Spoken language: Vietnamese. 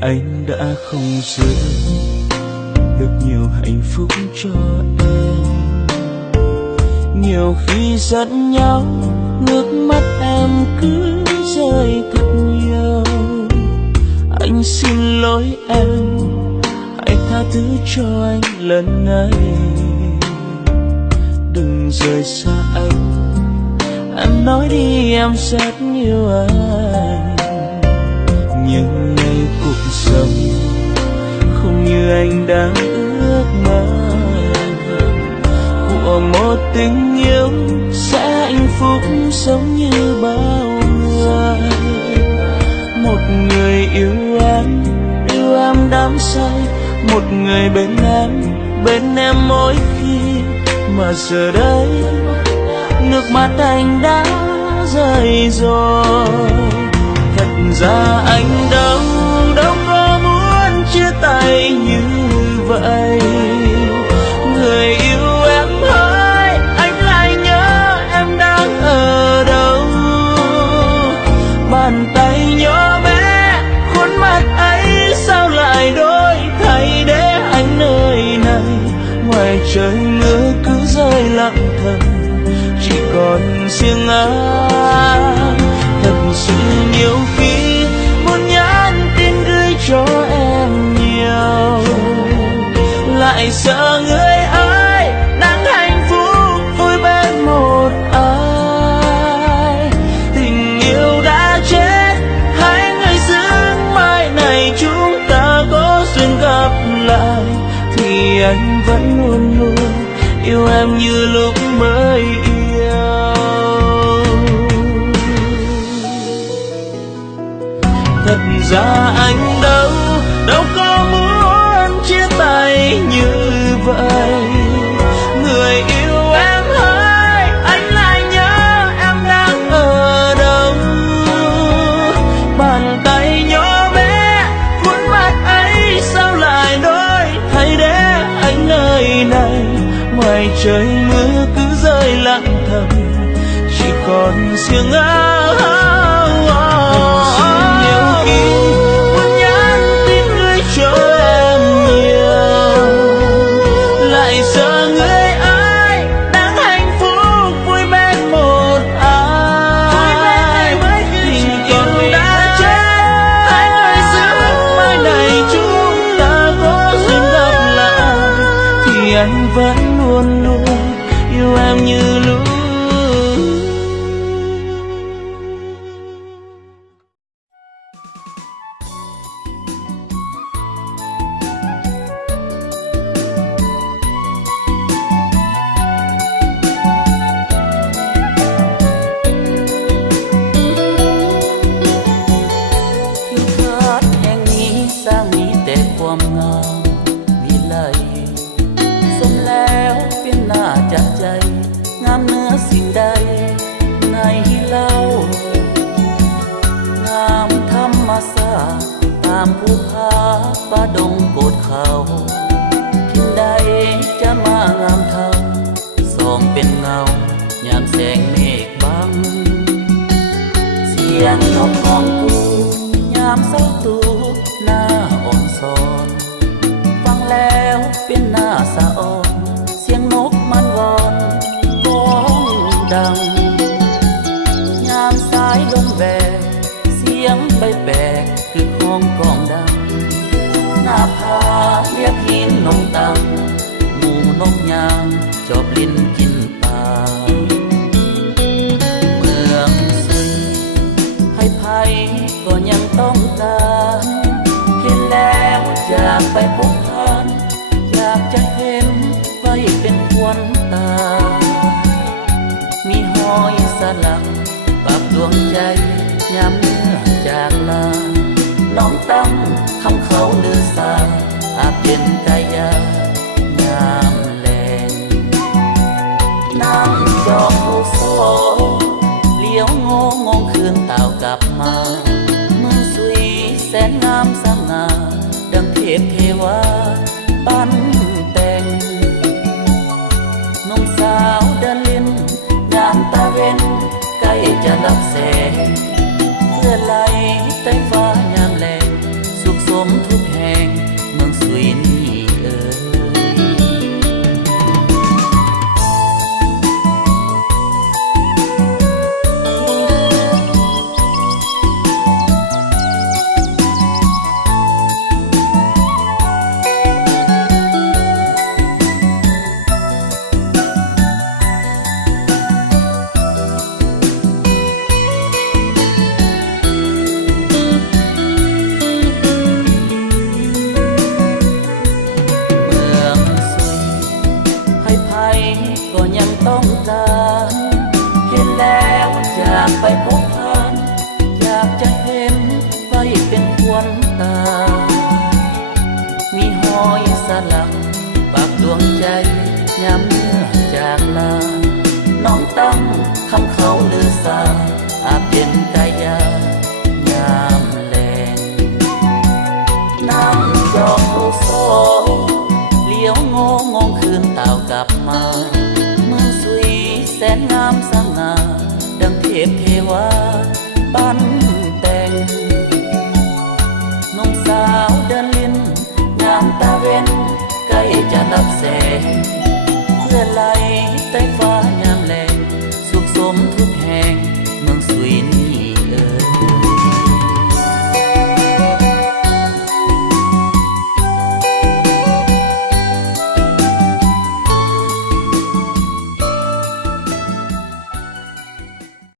anh đã không giữ được nhiều hạnh phúc cho em. Nhiều khi giận nhau, nước mắt em cứ rơi thật nhiều. Anh xin lỗi em, hãy tha thứ cho anh lần này. Đừng rời xa anh, em nói đi em rất yêu anh. Nhưng nay cuộc sống không như anh đang ước mơ, của một tình yêu sẽ hạnh phúc giống như bao người. Một người yêu em đắm say, một người bên em mỗi khi mà giờ đây nước mắt anh đã rơi rồi. Thật ra anh đâu có muốn chia tay như vậy. Người yêu em ơi, anh lại nhớ em đang ở đâu. Bàn tay nhỏ bé, khuôn mặt ấy sao lại đổi thay để anh nơi này. Ngoài trời mưa cứ rơi lặng thầm, chỉ còn riêng anh. Thật sự nhiều khi muốn nhắn tin gửi cho em nhiều, lại sợ người ấy đang hạnh phúc vui bên một ai. Tình yêu đã chết, hai người giữ mai này chúng ta có duyên gặp lại, thì anh vẫn luôn luôn yêu em như lúc mới yêu. Thật ra anh đâu có muốn chia tay như vậy. Người yêu em ơi, anh lại nhớ em đang ở đâu. Bàn tay nhỏ bé, khuôn mặt ấy sao lại đổi thay để anh nơi này. Ngoài trời mưa cứ rơi lặng thầm, chỉ còn riêng anh. Nhiều khi muốn nhắn tin gửi cho em nhiều, lại sợ người ấy đang hạnh phúc vui bên một ai. Tình yêu đã chết, hai người giữ mai này chúng ta có duyên gặp lại, thì anh vẫn luôn luôn yêu em như lúc. มทุกแห่งเมืองสุยนี่เอ่ยก็ยังต้องการเห็นแล้วอยากไปพบผ่านอยากจะเห็นไปเป็นควันตามีหอยสลักปักดวงใจยามเมื่อจากลาน้องตั้งคำเขาลือสาอาบเย็นกายายามแลงนั่งจองลูกโซ่เลี้ยวงงคืนเต่ากลับมาแสนงามสง่าดังเทพเทวาปั้นแต่งน้องสาวเดินลิ้นงามตาเว้นใกล้จะรับแสงเพื่อไหลใต้ฟ้า